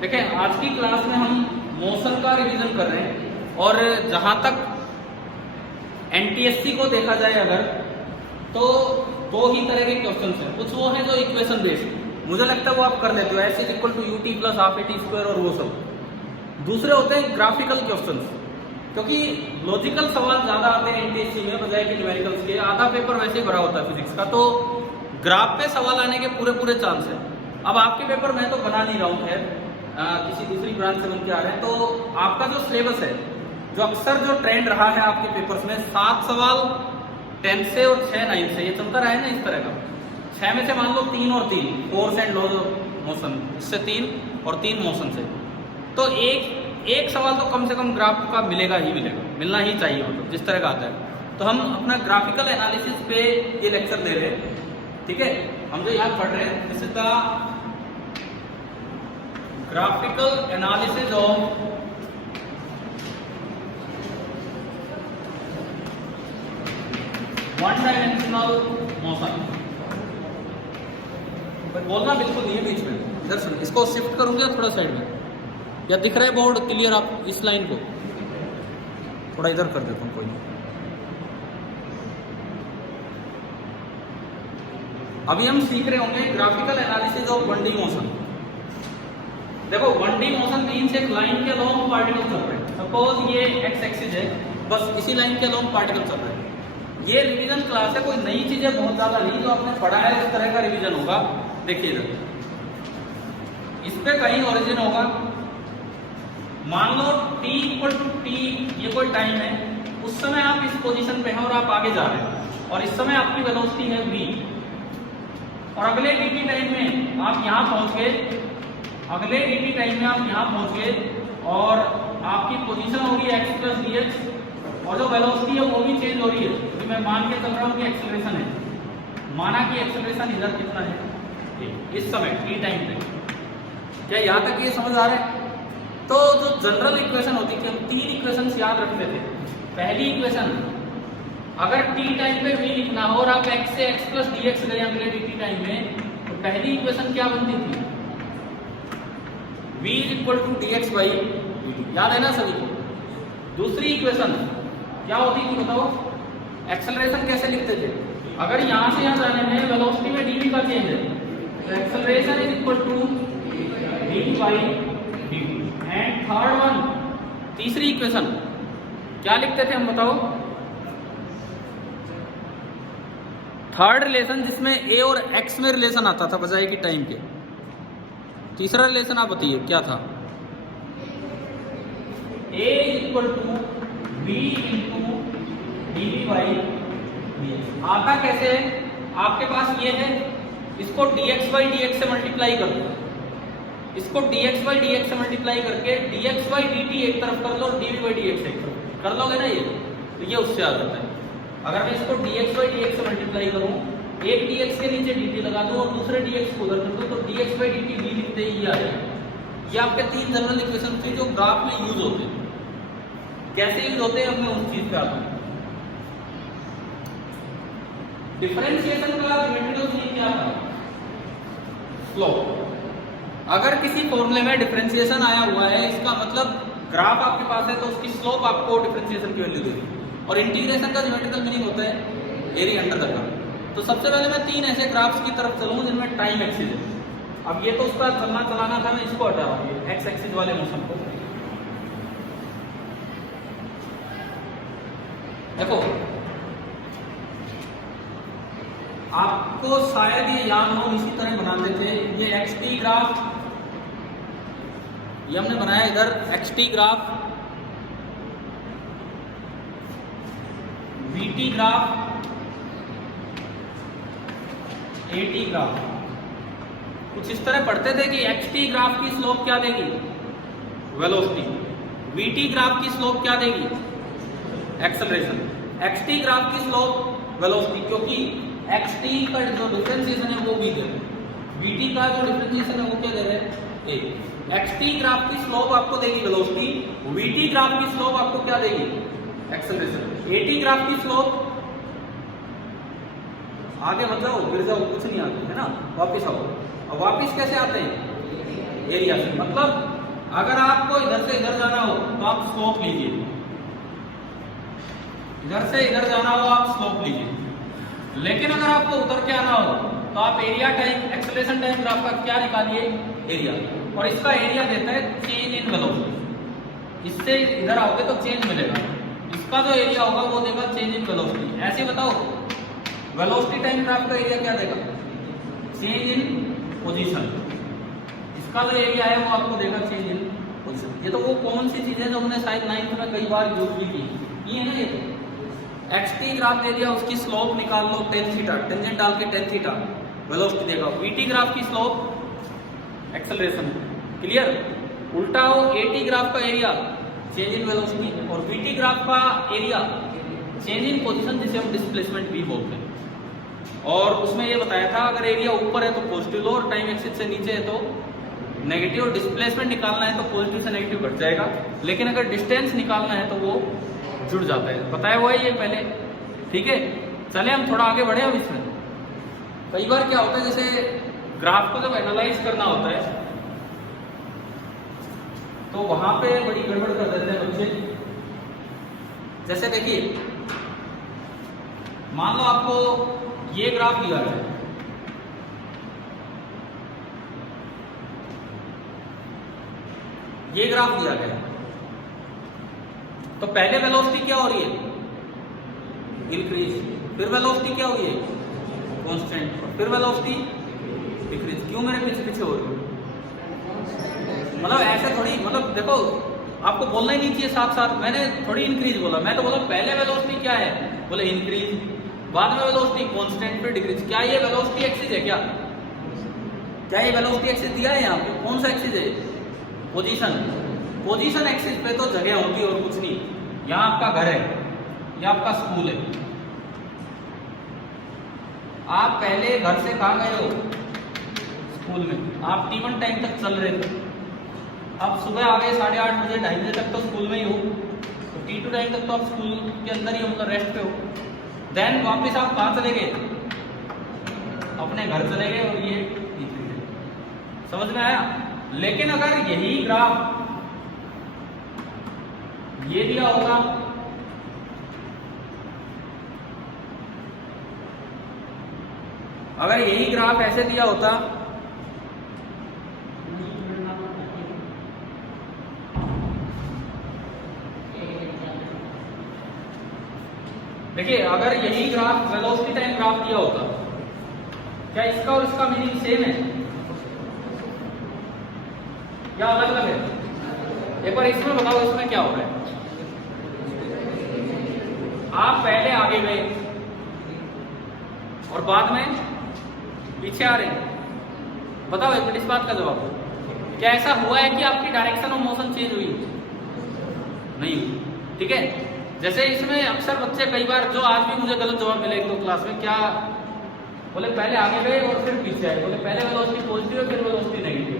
देखिए आज की क्लास में हम मोशन का रिवीजन कर रहे हैं और जहां तक एनटीएससी को देखा जाए अगर तो दो ही तरह के क्वेश्चन हैं। कुछ वो हैं जो इक्वेशन बेस्ड, मुझे लगता है वो आप कर लेते हो, S is equal to U T plus half A T square और वो सब। दूसरे होते हैं ग्राफिकल क्वेश्चंस, क्योंकि लॉजिकल सवाल ज्यादा आते हैं एनटीएससी में बजाय कि न्यूमेरिकल्स के। आधा पेपर वैसे ही भरा होता है फिजिक्स का, तो ग्राफ पे सवाल आने के पूरे चांस है। अब आपके पेपर मैं तो बना नहीं रहा हूँ, खैर किसी दूसरी ब्रांच से बन के आ रहे हैं, तो आपका जो सिलेबस है, जो अक्सर जो ट्रेंड रहा है आपके पेपर्स में 7 सवाल 10 से और 6 9 से, ये चलता रहा है ना इस तरह का। 6 में से मान लो 3 और 3 फोर्स एंड लॉज मोशन, इससे 3 और 3 मोशन से, तो एक सवाल तो कम से कम ग्राफ का मिलेगा ही मिलेगा, मिलना ही चाहिए, मतलब जिस तरह का आता है। तो हम अपना ग्राफिकल एनालिसिस पे ये लेक्चर ले रहे हैं, ठीक है। हम जो यहाँ पढ़ रहे हैं this is the graphical analysis of one dimensional motion. बोलना बिल्कुल नहीं है बीच में, इधर सुन, इसको शिफ्ट करूंगा थोड़ा साइड में, या दिख रहा है बोर्ड क्लियर? आप इस लाइन को थोड़ा इधर कर देता हूँ, कोई नहीं। अभी हम सीख रहे होंगे graphical analysis of 1D motion. देखो 1D मोशन मीन्स एक लाइन के अलोंग पार्टिकल चल रहे हैं। सपोज ये एक्स एक्सिस है, बस इसी लाइन के अलोंग पार्टिकल चल रहे हैं। ये रिवीजन क्लास है, कोई नई चीजें बहुत ज्यादा नहीं, जो आपने पढ़ा है इस तरह का रिवीजन होगा। देखिए इधर इस पे कहीं ओरिजिन होगा, मान लो t इक्वल टू टी, ये कोई टाइम है, उस समय आप इस पोजीशन पे हैं और आप आगे जा रहे हैं, और इस समय आपकी वेलोसिटी है v, और अगले dt टाइम में आप यहाँ पहुंच गए, अगले dt टाइम में आप यहाँ पहुंच गए, और आपकी पोजीशन होगी x प्लस डी एक्स, और जो वेलोसिटी है वो भी चेंज हो रही है, क्योंकि मैं मान के चल रहा हूँ कि एक्सेलरेशन है। माना कि एक्सेलरेशन इधर कितना है इस समय t टाइम पे। क्या यहाँ तक ये समझ आ रहा है? तो जो जनरल इक्वेशन होती थी, हम 3 इक्वेशंस याद रखते थे। पहली इक्वेशन, अगर t टाइम पे v लिखना हो और आप x से x प्लस डी एक्स गए अगले dt टाइम में, तो पहली इक्वेशन क्या बनती थी? v is equal to D X by dt, याद है ना सभी को? दूसरी इक्वेशन क्या होती थी बताओ? एक्सेलरेशन कैसे लिखते थे? अगर यहाँ से यहाँ जाने में वेलोसिटी में dv का चेंज है, तो acceleration is equal to v by dt। And third one, तीसरी इक्वेशन क्या लिखते थे हम बताओ? थर्ड रिलेशन जिसमें a और x में रिलेशन आता था बजाय कि टाइम के। तीसरा रिलेशन आप बताइए क्या था? a is equal to v into dv by dx। आता कैसे है? आपके पास ये है, इसको dx बाई dx से मल्टीप्लाई कर दो, इसको dx बाई dx से मल्टीप्लाई करके dx बाई dt एक तरफ कर लो और dv बाई dx एक तरफ कर लोगे ना ये, तो ये उससे आ जाता है। अगर मैं इसको dx बाई dx से मल्टीप्लाई करूं, एक dx के नीचे dt लगा दूं और दूसरे dx को उधर कर दूं, तो dx बाई dt v लिखते ही ये आ जाएगा। ये आपके 3 जनरल इक्वेशन थे जो ग्राफ में यूज होते हैं। कैसे यूज होते हैं अब मैं उस चीज पे आता हूं। डिफरेंशिएशन का ज्योमेट्रिकल मीनिंग क्या था? स्लोप। अगर किसी फॉर्मूले में डिफरेंशिएशन आया हुआ है, इसका मतलब ग्राफ आपके पास है, तो उसकी स्लोप आपको डिफरेंशिएशन की वैल्यू देगी। और इंटीग्रेशन का ज्योमेट्रिकल मीनिंग होता है एरिया अंडर द कर्व। तो सबसे पहले मैं 3 ऐसे ग्राफ्स की तरफ चलूँ जिनमें टाइम एक्सिस है। अब ये तो उसका चलना चलाना था, मैं इसको हटा रहा हूँ एक्स एक्सिस वाले मोशन को। देखो आपको शायद ये याद हो, इसी तरह बनाते थे। ये xt ग्राफ, ये हमने बनाया इधर xt graph, vt graph, at graph. कुछ इस तरह पढ़ते थे कि xt ग्राफ की स्लोप क्या देगी? वेलोसिटी। vt ग्राफ की स्लोप क्या देगी? एक्सेलरेशन। xt ग्राफ की स्लोप वेलोसिटी, क्योंकि xt का जो डिफरेंशिएशन है वो भी दे रहे हैं, vt का जो डिफरेंशिएशन है वो क्या दे रहे हैं? a। xt ग्राफ की स्लोप आपको देगी वेलोसिटी, vt ग्राफ की स्लोप आपको क्या देगी? एक्सेलरेशन। at ग्राफ की स्लोप, आगे मत जाओ, गिर जाओ, कुछ नहीं आती है ना, वापिस आओ। अब वापिस कैसे आते हैं? एरिया से। मतलब अगर आपको इधर से इधर जाना हो तो आप स्लोप लीजिए, इधर से इधर जाना हो आप स्लोप लीजिए। लेकिन अगर आपको उतर के आना हो तो आप area time acceleration time graph का क्या निकालिए, एरिया। और इसका एरिया देता है चेंज इन वेलोसिटी। इससे इधर आओगे तो चेंज मिलेगा, इसका जो एरिया होगा वो देगा चेंज इन वेलोसिटी। ऐसे बताओ वेलोसिटी टाइम ग्राफ का एरिया क्या देगा, चेंज इन पोजीशन। इसका जो एरिया है वो आपको देगा चेंज इन पोजीशन। ये तो वो कौन सी चीजें जो हमने शायद 9th में कई बार यूज भी की, ये है ना। ये xt ग्राफ दे दिया, उसकी स्लोप निकाल लो tan थीटा, टेंजेंट डाल के tan थीटा वेलोसिटी देगा। vt ग्राफ की स्लोप एक्सेलरेशन, क्लियर। उल्टा हो at ग्राफ का एरिया चेंज इन वेलोसिटी और vt ग्राफ का एरिया चेंज इन पोजीशन, जिसे हम डिस्प्लेसमेंट भी बोलते हैं। और उसमें ये बताया था अगर एरिया ऊपर है तो पॉजिटिव लो और टाइम एक्सिस से नीचे है तो नेगेटिव। और डिस्प्लेसमेंट निकालना है तो पॉजिटिव से नेगेटिव घट जाएगा, लेकिन अगर डिस्टेंस निकालना है तो वो जुड़ जाता है। बताया हुआ है ये पहले, ठीक है। चले हम थोड़ा आगे बढ़े। अब इसमें कई बार क्या होता है, जैसे ग्राफ को जब एनालाइज करना होता है तो वहां पे बड़ी गड़बड़ कर देते हैं बच्चे। जैसे देखिए, मान लो आपको ये ग्राफ दिया है, ये ग्राफ दिया गया, तो पहले वेलोसिटी क्या हो रही है, इंक्रीज। फिर वेलोसिटी क्या हो रही है, कांस्टेंट। और फिर वेलोसिटी डिक्रीज। क्यों मेरे पीछे पीछे हो रही है? मतलब ऐसे थोड़ी, मतलब देखो आपको बोलना ही नहीं चाहिए साथ साथ। मैंने थोड़ी इंक्रीज बोला, मैं तो बोला पहले वेलोसिटी क्या है, बोले इंक्रीज, बाद में वेलोसिटी कांस्टेंट, फिर डिक्रीज। क्या ये वेलोसिटी एक्सिस है क्या? क्या ये वेलोसिटी एक्सिस दिया है यहाँ पे? कौन सा एक्सिस है? पोजीशन। पोजीशन एक्सिस पे तो जगह होगी और कुछ नहीं। यहाँ आपका घर है, यहाँ आपका स्कूल है। आप पहले घर से कहाँ गए हो, स्कूल में। आप T1 टाइम तक चल रहे थे, अब सुबह आ गए 8:30 बजे, 2:30 बजे तक तो स्कूल में ही हो। तो T2 टाइम तक तो आप स्कूल के अंदर ही हो, मतलब रेस्ट पे हो। देन वापस आप कहाँ चले गए, अपने घर चले गए। और ये समझ में आया? लेकिन अगर यही ग्राफ ये दिया होगा, अगर यही ग्राफ ऐसे दिया होता, देखिए अगर यही ग्राफ वेलोसिटी टाइम ग्राफ दिया होता, क्या इसका और इसका मीनिंग सेम है या अलग अलग है? एक बार इसमें बताओ, इसमें क्या हो रहा है। आप पहले आगे गए और बाद में पीछे आ रहे हैं। बताओ एक मिनट इस बात का जवाब। क्या ऐसा हुआ है कि आपकी डायरेक्शन ऑफ मोशन चेंज हुई? नहीं हुई, ठीक है। जैसे इसमें अक्सर बच्चे कई बार, जो आज भी मुझे गलत जवाब मिले एक दो क्लास में, क्या बोले पहले आगे गए और फिर पीछे आए। बोले पहले वेलोसिटी पॉजिटिव है, फिर वेलोसिटी नेगेटिव।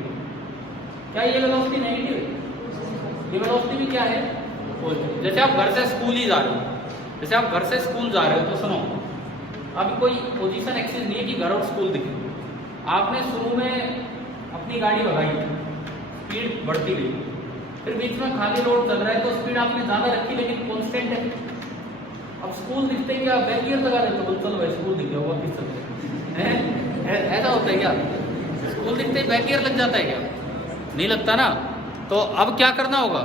क्या ये वेलोसिटी नेगेटिव है? ये वेलोसिटी भी क्या है, पॉजिटिव। जैसे आप घर से स्कूल ही जा रहे हो, जैसे आप घर से स्कूल जा रहे हो तो सुनो, अभी कोई पोजीशन एक्सिस नहीं है कि घर और स्कूल दिखे। आपने शुरू में अपनी गाड़ी भगाई, स्पीड बढ़ती गई, फिर बीच में खाली रोड चल रहा है तो स्पीड आपने ज्यादा रखी लेकिन कांस्टेंट है। अब स्कूल दिखते ही आप बैक गियर लगा देते हो, चलो भाई स्कूल दिख गया, वो किस चलते हैं, ऐसा होता है क्या? स्कूल दिखते ही बैक गियर लग जाता है क्या? नहीं लगता ना। तो अब क्या करना होगा,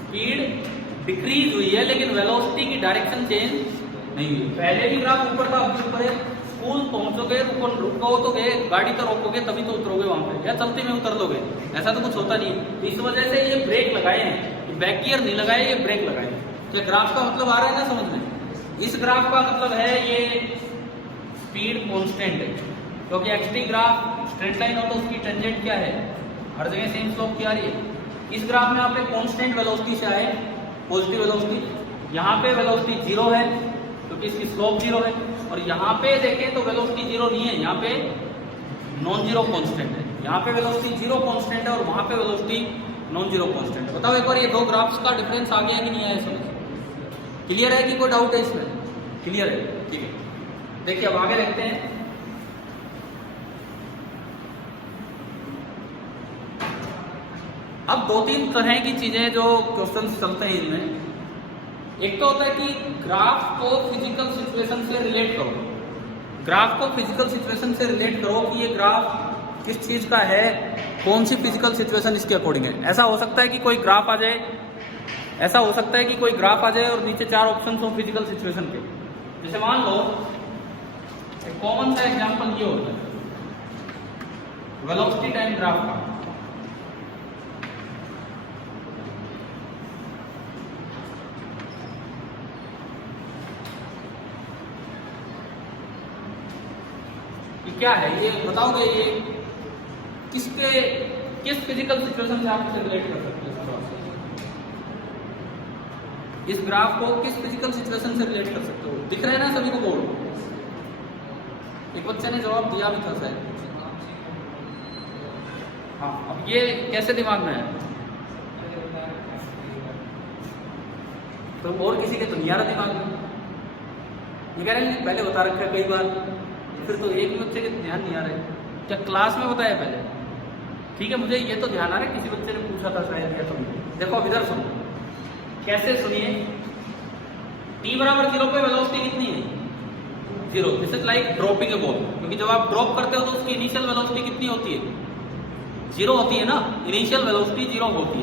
स्पीड डिक्रीज हुई है लेकिन वेलोसिटी की डायरेक्शन चेंज नहीं हुई। पहले भी ग्राफ ऊपर था, अब भी ऊपर है। स्कूल पहुंचोगे, रुको तो गए, गाड़ी तो रोकोगे तभी तो उतरोगे वहां पे, या चलते में उतर लोगे, ऐसा तो कुछ होता नहीं। इस वजह से ये ब्रेक लगाए हैं, बैक गियर नहीं लगाए, ये ब्रेक लगाए। तो ग्राफ का मतलब आ रहा है ना समझ में? इस ग्राफ का मतलब है ये स्पीड कांस्टेंट है, क्योंकि xt ग्राफ स्ट्रेट लाइन हो तो उसकी टेंजेंट क्या है, हर जगह सेम स्लोप की आ रही है। इस ग्राफ में आपने कांस्टेंट वेलोसिटी से आए, पॉजिटिव वेलोसिटी। यहाँ पे वेलोसिटी 0 है क्योंकि इसकी स्लोप 0 है, और यहाँ पे देखें तो वेलोसिटी 0 नहीं है, यहाँ पे नॉन जीरो कांस्टेंट है। यहाँ पे वेलोसिटी 0 कांस्टेंट है और वहाँ पे वेलोसिटी नॉन जीरो कांस्टेंट है। बताओ एक बार ये दो ग्राफ्स का डिफरेंस आ गया कि नहीं आया समझ? क्लियर है कि कोई डाउट है इसमें? क्लियर है, ठीक है। देखिए अब आगे देखते हैं। अब दो तीन तरह की चीजें जो क्वेश्चन चलते हैं इनमें, एक तो होता है कि ग्राफ को फिजिकल सिचुएशन से रिलेट करो। ग्राफ को फिजिकल सिचुएशन से रिलेट करो कि ये ग्राफ किस चीज का है, कौन सी फिजिकल सिचुएशन इसके अकॉर्डिंग है। ऐसा हो सकता है कि कोई ग्राफ आ जाए, ऐसा हो सकता है कि कोई ग्राफ आ जाए और नीचे चार ऑप्शन हो फिजिकल सिचुएशन के। जैसे मान लो एक कॉमन सा एग्जांपल ये होता है वेलोसिटी टाइम ग्राफ का। ये क्या है, ये बताओगे ये किस फिजिकल सिचुएशन से आप इसे रिलेट कर सकते हैं? इस ग्राफ को किस फिजिकल सिचुएशन से रिलेट कर सकते हो? दिख रहा है ना सभी को बोर्ड? एक बच्चे ने जवाब दिया भी था शायद। हाँ, अब ये कैसे दिमाग में है? तो और किसी के तो नहीं आ रहा दिमाग में। ये कह रहे हैं पहले बता रखा है कई बार, फिर तो एक बच्चे के ध्यान नहीं आ रहे। क्या क्लास में बताया पहले? ठीक है, मुझे ये तो ध्यान आ रहा है किसी बच्चे ने पूछा था शायद या तुम। देखो अब इधर सुनो, कैसे सुनिए। t बराबर 0 पे वेलोसिटी कितनी है? 0। This is like dropping A ball, क्योंकि जब आप ड्रॉप करते हो तो उसकी इनिशियल वेलोसिटी कितनी होती है? 0 होती है ना। इनिशियल वेलोसिटी 0 होती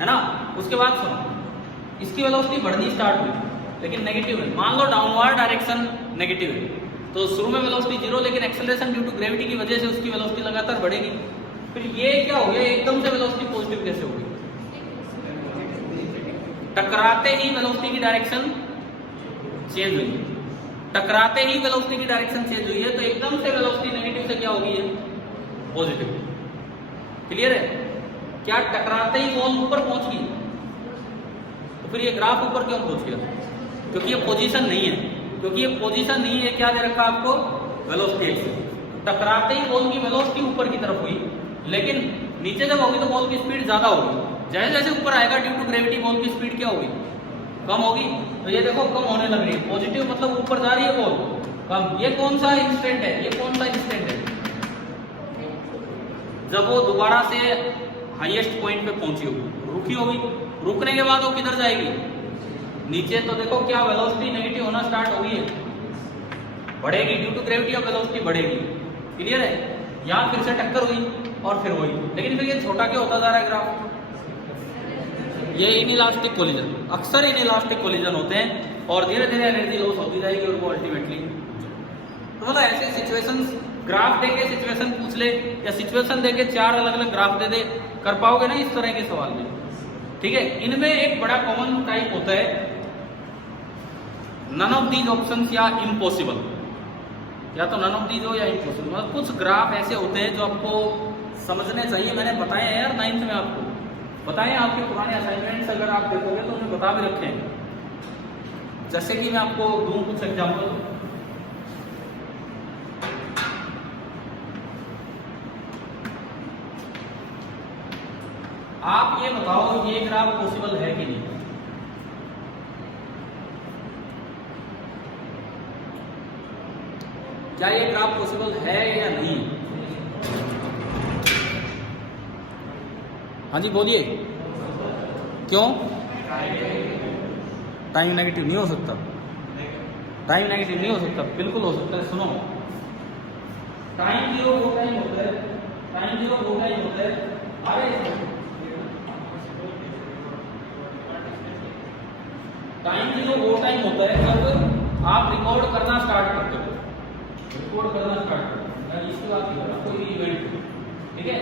है ना। उसके बाद सुनो, इसकी वेलोसिटी बढ़नी स्टार्ट हुई लेकिन नेगेटिव है। मान लो डाउनवर्ड डायरेक्शन नेगेटिव है, तो शुरू में वेलोसिटी 0, लेकिन एक्सेलरेशन ड्यू टू ग्रेविटी की वजह से उसकी वेलोसिटी लगातार बढ़ेगी। फिर ये क्या हो गया, एकदम से वेलोसिटी पॉजिटिव कैसे होगी? टकराते ही वेलोसिटी की डायरेक्शन चेंज हुई है। टकराते ही वेलोसिटी की डायरेक्शन चेंज हुई है, तो एकदम से वेलोसिटी नेगेटिव से क्या होगी? पॉजिटिव। क्लियर है? क्या टकराते ही बॉल ऊपर पहुंच गई? तो फिर ये ग्राफ ऊपर क्यों पहुंच गया? क्योंकि ये पोजीशन नहीं है। क्योंकि ये पोजीशन नहीं है, क्या दे रखा आपको? Velocity x. टकराते ही बॉल की वेलोसिटी ऊपर की तरफ हुई, लेकिन नीचे जब होगी तो बॉल की स्पीड ज्यादा होगी। जैसे जैसे ऊपर आएगा ड्यू टू ग्रेविटी बॉल की स्पीड क्या होगी? कम होगी। तो ये देखो कम होने लग रही है। पॉजिटिव मतलब ऊपर जा रही है बॉल, कम। ये कौन सा इंस्टेंट है? ये कौन सा इंस्टेंट है? जब वो दोबारा से हाईएस्ट पॉइंट पे पहुंची होगी, रुकी होगी। रुकने के बाद वो किधर जाएगी? नीचे। तो देखो क्या वेलोसिटी नेगेटिव होना स्टार्ट हो गई है, बढ़ेगी ड्यू टू ग्रेविटी। और वेलोसिटी बढ़ेगी। क्लियर है? यहाँ फिर से टक्कर हुई और फिर वही, लेकिन फिर ये छोटा क्या होता जा रहा है ग्राफ? ये इनइलास्टिक कोलिजन, अक्सर इनइलास्टिक कोलिजन होते हैं और धीरे धीरे एनर्जी लॉस होती जाएगी और वो अल्टीमेटली। तो मतलब ऐसे सिचुएशंस, ग्राफ देके सिचुएशन पूछ ले या सिचुएशन देके चार अलग अलग ग्राफ दे दे, कर पाओगे ना इस तरह के सवाल में? ठीक है। इनमें एक बड़ा कॉमन टाइप होता है नन ऑफ दीज ऑप्शंस या इम्पॉसिबल, या तो नन ऑफ दीज हो या इम्पॉसिबल। मतलब कुछ ग्राफ ऐसे होते हैं जो आपको समझने चाहिए। मैंने बताया है यार 9th में आपको बताएं, आपके पुराने असाइनमेंट्स अगर आप देखोगे तो उन्हें बता भी रखे हैं। जैसे कि मैं आपको दूं कुछ एग्जांपल। आप ये बताओ ये ग्राफ पॉसिबल है कि नहीं? क्या ये ग्राफ पॉसिबल है या नहीं? हाँ जी बोलिए। क्यों? टाइम नेगेटिव नहीं हो सकता। टाइम नेगेटिव नहीं हो सकता, बिल्कुल हो सकता है। सुनो, टाइम 0 वो टाइम होता है, टाइम 0 वो टाइम होता है। अरे टाइम 0 वो टाइम होता है जब आप रिकॉर्ड करना स्टार्ट करते हो। रिकॉर्ड करना स्टार्ट करते हो, मैं इसकी बात कर रहा हूँ, कोई भी इवेंट। ठीक है,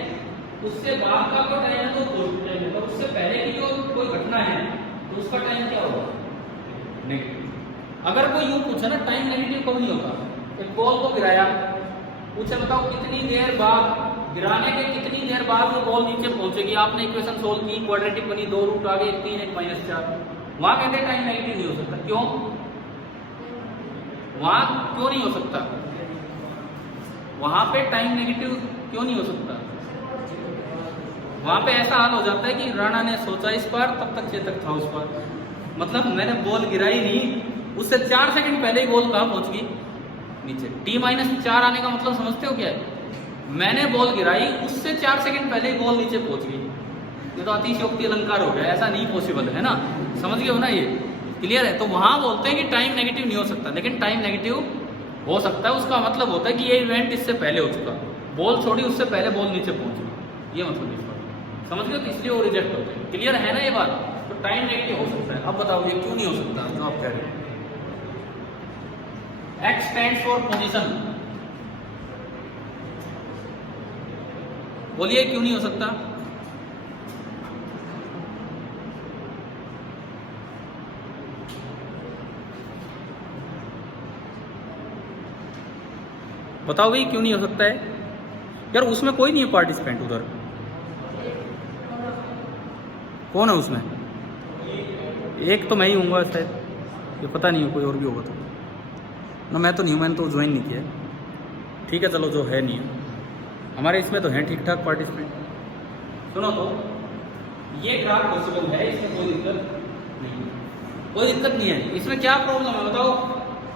उससे बाद का कोई टाइम है तो पॉजिटिव टाइम होगा। उससे पहले की जो कोई घटना है तो उसका टाइम क्या होगा? नेगेटिव। अगर कोई यूं पूछे ना टाइम नेगेटिव कब नहीं होगा? एक बॉल को गिराया, पूछे बताओ कितनी देर बाद, गिराने के कितनी देर बाद वो बॉल नीचे पहुंचेगी? आपने इक्वेशन सोल्व की, क्वाड्रेटिक बनी, 2 रूट आगे, 3 1 -4। वहां कहते टाइम नेगेटिव नहीं हो सकता। क्यों? वहां क्यों नहीं हो सकता? वहां पे टाइम नेगेटिव क्यों नहीं हो सकता? वहां पे ऐसा हाल हो जाता है कि राणा ने सोचा इस बार, तब तक चेतक था उस पर। मतलब मैंने बॉल गिराई नहीं, उससे 4 सेकंड पहले ही बॉल कहां पहुंच गई? नीचे। t-4 आने का मतलब समझते हो क्या है? मैंने बॉल गिराई, उससे 4 सेकंड पहले ही बॉल नीचे पहुंच गई। ये तो अतिशयोक्ति अलंकार हो गया, ऐसा नहीं पॉसिबल है ना, समझ गए हो ना, ये क्लियर है। तो वहां बोलते हैं कि टाइम नेगेटिव नहीं हो सकता, लेकिन टाइम नेगेटिव हो सकता है। उसका मतलब होता है कि ये इवेंट इससे पहले हो चुका, बॉल छोड़ी उससे पहले बॉल नीचे पहुंच गई, ये मतलब इसका, समझ गए, तो इसलिए वो रिजेक्ट होते हैं। क्लियर है ना ये बात? तो टाइम नेगेटिव हो सकता है। अब बताओ ये क्यों नहीं हो सकता जो आप कह रहे हो? X stands for पोजीशन, बोलिए क्यों नहीं हो सकता? बताओ भाई क्यों नहीं हो सकता है यार? उसमें कोई नहीं है पार्टिसिपेंट, उधर कौन है उसमें? एक तो मैं ही हूँगा शायद, ये पता नहीं है, कोई और भी होगा तो ना, मैं तो नहीं हूँ, मैंने तो ज्वाइन नहीं किया है। ठीक है चलो, जो है नहीं है हमारे इसमें तो हैं ठीक ठाक पार्टिसिपेंट। सुनो तो ये ग्राफ पॉसिबल है, इसमें कोई दिक्कत नहीं, कोई दिक्कत नहीं है। इसमें क्या प्रॉब्लम है बताओ?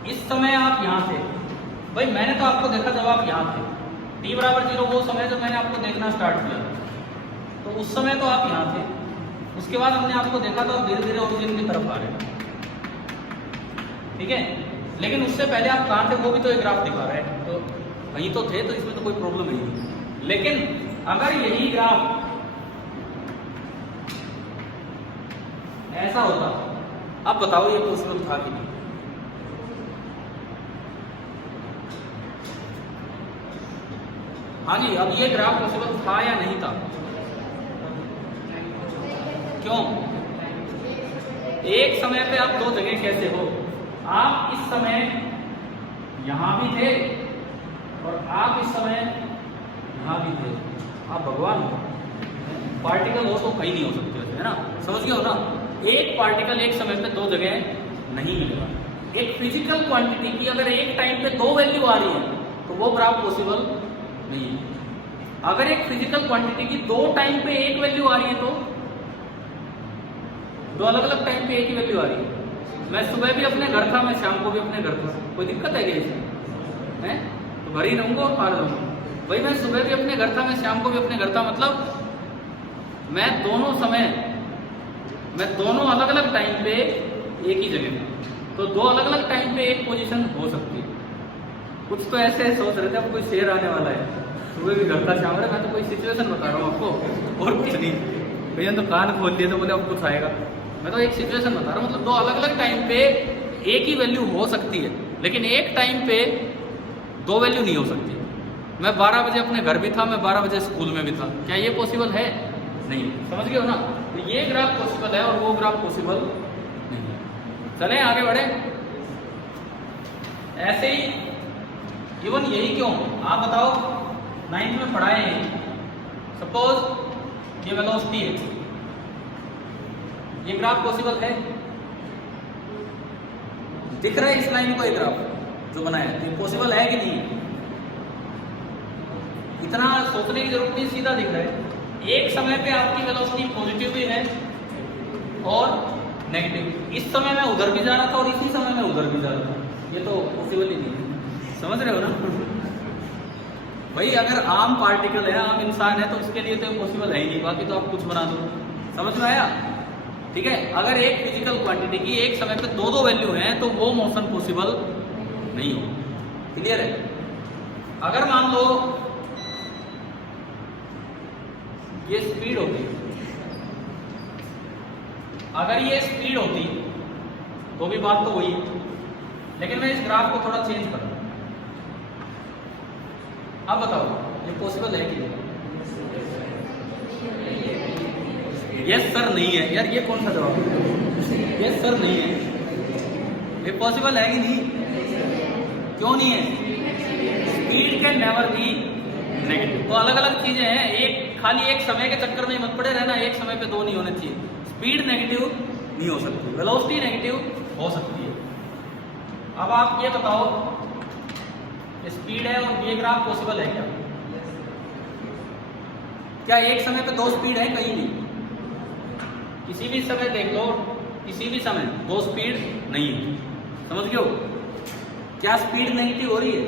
इस समय आप यहाँ थे भाई, मैंने तो आपको देखा जब आप यहाँ थे, t बराबर 0 वो समय जब मैंने आपको देखना स्टार्ट किया, तो उस समय तो आप यहाँ थे। उसके बाद हमने आपको देखा तो आप धीरे धीरे ओरिजिन की तरफ आ रहे हैं, ठीक है। लेकिन उससे पहले आप कहाँ थे वो भी तो एक ग्राफ दिखा रहा है, तो वहीं तो थे, तो इसमें तो कोई प्रॉब्लम नहीं है। लेकिन अगर यही ग्राफ ऐसा होता, अब बताओ ये पॉसिबल था कि नहीं? हाँ जी, अब ये ग्राफ पॉसिबल था या नहीं था? क्यों? एक समय पे आप दो जगह कैसे हो? आप इस समय यहां भी थे और आप इस समय यहां भी थे, आप भगवान हो। पार्टिकल हो तो कहीं नहीं हो सकते, है ना, समझ गए हो ना? एक पार्टिकल एक समय पे दो जगह नहीं मिलेगा। एक फिजिकल क्वांटिटी की अगर एक टाइम पे दो वैल्यू आ रही है तो वो ग्राफ पॉसिबल नहीं है। अगर एक फिजिकल क्वांटिटी की दो टाइम पे एक वैल्यू आ रही है, तो दो अलग अलग टाइम पे एक ही वैल्यू आ रही है। मैं सुबह भी अपने घर था, मैं शाम को भी अपने घर था, कोई दिक्कत है क्या इसमें? है तो घर ही रहूंगा और बाहर रहूंगा। भाई मैं सुबह भी अपने घर था, मैं शाम को भी अपने घर था, मतलब मैं दोनों समय, मैं दोनों अलग अलग टाइम पे एक ही जगह था। तो दो अलग अलग टाइम पे एक पोजीशन हो सकती है। कुछ तो ऐसे सोच रहे थे अब कोई शेर आने वाला है, सुबह भी घर था शाम में, मैं तो कोई सिचुएशन बता रहा हूँ आपको और कुछ नहीं। भैया तो कान खोल दिए तो बोले अब कुछ आएगा, मैं तो एक सिचुएशन बता रहा हूँ। मतलब दो अलग अलग टाइम पे एक ही वैल्यू हो सकती है, लेकिन एक टाइम पे दो वैल्यू नहीं हो सकती। मैं 12 बजे अपने घर भी था, मैं 12 बजे स्कूल में भी था, क्या ये पॉसिबल है? नहीं, समझ गए हो ना? तो ये ग्राफ पॉसिबल है और वो ग्राफ पॉसिबल नहीं है। चलें आगे बढ़े। ऐसे ही इवन यही क्यों, आप बताओ 9th में पढ़ाए हैं, सपोज ये वेलोसिटी है, ये ग्राफ पॉसिबल है? दिख रहा है इस लाइन को, ये ग्राफ जो बनाया है, ये पॉसिबल है कि नहीं? इतना सोचने की जरूरत नहीं, सीधा दिख रहा है। एक समय पे आपकी वेलोसिटी पॉजिटिव भी है और नेगेटिव। इस समय मैं उधर भी जा रहा था और इसी समय मैं उधर भी जा रहा था, ये तो पॉसिबल ही नहीं है, समझ रहे हो ना? भाई अगर आम पार्टिकल है, आम इंसान है, तो उसके लिए तो पॉसिबल है ही नहीं, बाकी तो आप कुछ बना दो। समझ में आया? ठीक है। अगर एक फिजिकल क्वांटिटी की एक समय पे दो दो वैल्यू हैं तो वो मोशन पॉसिबल नहीं हो। क्लियर है? अगर मान लो ये स्पीड होती, अगर ये स्पीड होती तो भी बात तो वही है, लेकिन मैं इस ग्राफ को थोड़ा चेंज करूं। अब बताओ ये पॉसिबल है कि नहीं? यस सर नहीं है यार, ये कौन सा जवाब है? यस सर नहीं है, ये पॉसिबल है कि नहीं? क्यों नहीं है? Speed can never be negative. तो अलग अलग चीजें हैं, एक खाली एक समय के चक्कर में मत पड़े रहना, एक समय पे दो नहीं होने चाहिए। स्पीड नेगेटिव नहीं हो सकती, वेलोसिटी नेगेटिव हो सकती है। अब आप ये बताओ स्पीड है और ये ग्राफ पॉसिबल है क्या? क्या एक समय पे दो स्पीड है? कहीं नहीं। किसी भी समय देख लो, किसी भी समय दो स्पीड नहीं है, समझ गए हो? क्या स्पीड नेगेटिव हो रही है?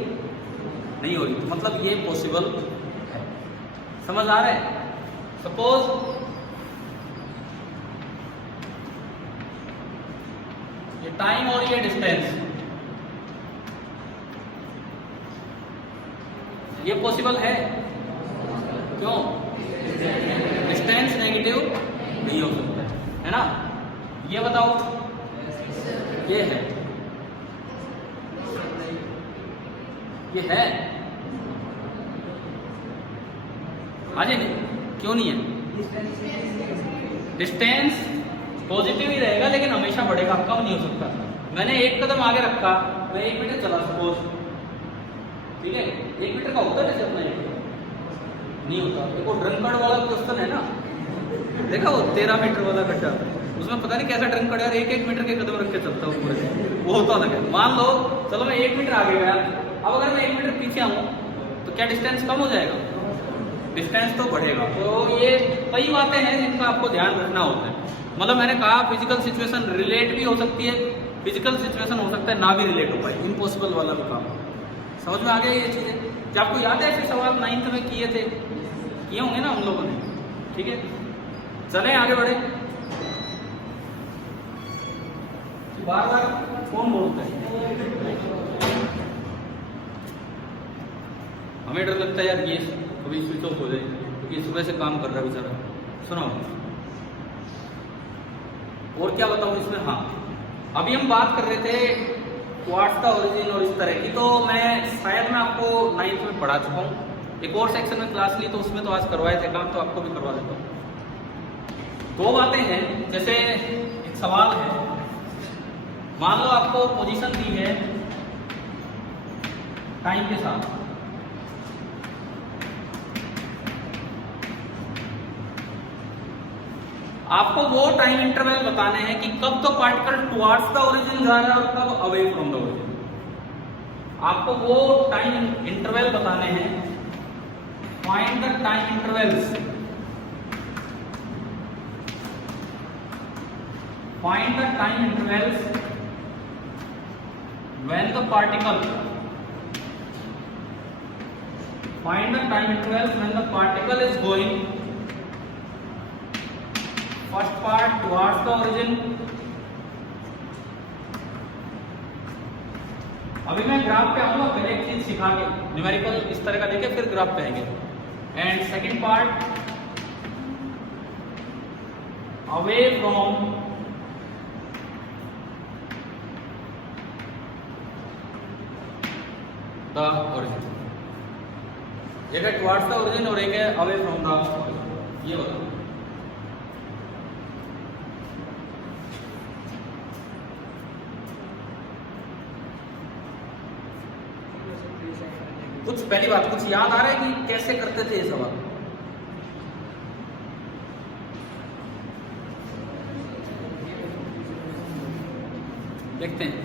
नहीं हो रही, तो मतलब ये पॉसिबल है। समझ आ रहा है? सपोज टाइम और ये डिस्टेंस, ये पॉसिबल है? क्यों? डिस्टेंस नेगेटिव नहीं हो सकता है ना? ये बताओ, ये है, ये है, हाँ जी नहीं, क्यों नहीं है? डिस्टेंस पॉजिटिव ही रहेगा लेकिन हमेशा बढ़ेगा, कम नहीं हो सकता। मैंने एक कदम आगे रखा, मैं 1 मीटर चला सपोज, ठीक है, 1 मीटर का होता है ना, चलना नहीं होता। देखो ड्रंकर्ड वाला क्वेश्चन है ना, देखा वो 13 मीटर वाला गड्ढा, उसमें पता नहीं कैसा ड्रंकर्ड यार 1-1 मीटर के कदम रख के चलता हूँ पूरे, वो होता लगे। मान लो चलो मैं 1 मीटर आगे गया, अब अगर मैं 1 मीटर पीछे आऊँ तो क्या डिस्टेंस कम हो जाएगा? डिस्टेंस तो बढ़ेगा। तो ये कई बातें हैं जिनका आपको ध्यान रखना होता है। मतलब मैंने कहा फिजिकल सिचुएशन रिलेट भी हो सकती है, फिजिकल सिचुएशन हो सकता है ना भी रिलेट हो पाए, इम्पॉसिबल वाला भी काम। समझ में आ गया ये चीज़ें? क्या आपको याद है ऐसे सवाल 9th में किए थे? किए होंगे ना हम लोगों ने, ठीक है। चलें आगे बढ़े। बार बार कौन बोलता है? हमें डर लगता है यार ये कभी स्विच ऑफ हो जाए, क्योंकि सुबह से काम कर रहा है बेचारा। सुनो और क्या बताऊं इसमें। हाँ, अभी हम बात कर रहे थे क्वार्ट्ज का ओरिजिन और इस तरह की, तो मैं शायद मैं आपको 9th में पढ़ा चुका हूँ। एक और सेक्शन में क्लास ली तो उसमें तो आज करवाए थे काम, तो आपको भी करवा देता हूँ। 2 बातें हैं, जैसे एक सवाल है, मान लो आपको पोजीशन दी है टाइम के साथ, आपको वो टाइम इंटरवल बताने हैं कि कब तो पार्टिकल टुवर्ड्स द ओरिजिन जा रहा है और कब अवे फ्रॉम द ओरिजिन। आपको वो टाइम इंटरवल बताने हैं। Find the time intervals, find the time intervals when the particle, find the time intervals when the particle is going first part towards the origin। अभी मैं graph पे आऊंगा, पहले एक चीज सिखा के, न्यूमेरिकल इस तरह का देखे फिर ग्राफ पे आएंगे। And second part away from the origin. एक है टुवर्ड्स द ओरिजिन और एक है अवे फ्रॉम द ओरिजिन। ये बताओ कुछ पहली बात कुछ याद आ रहा है कि कैसे करते थे ये सवाल? देखते हैं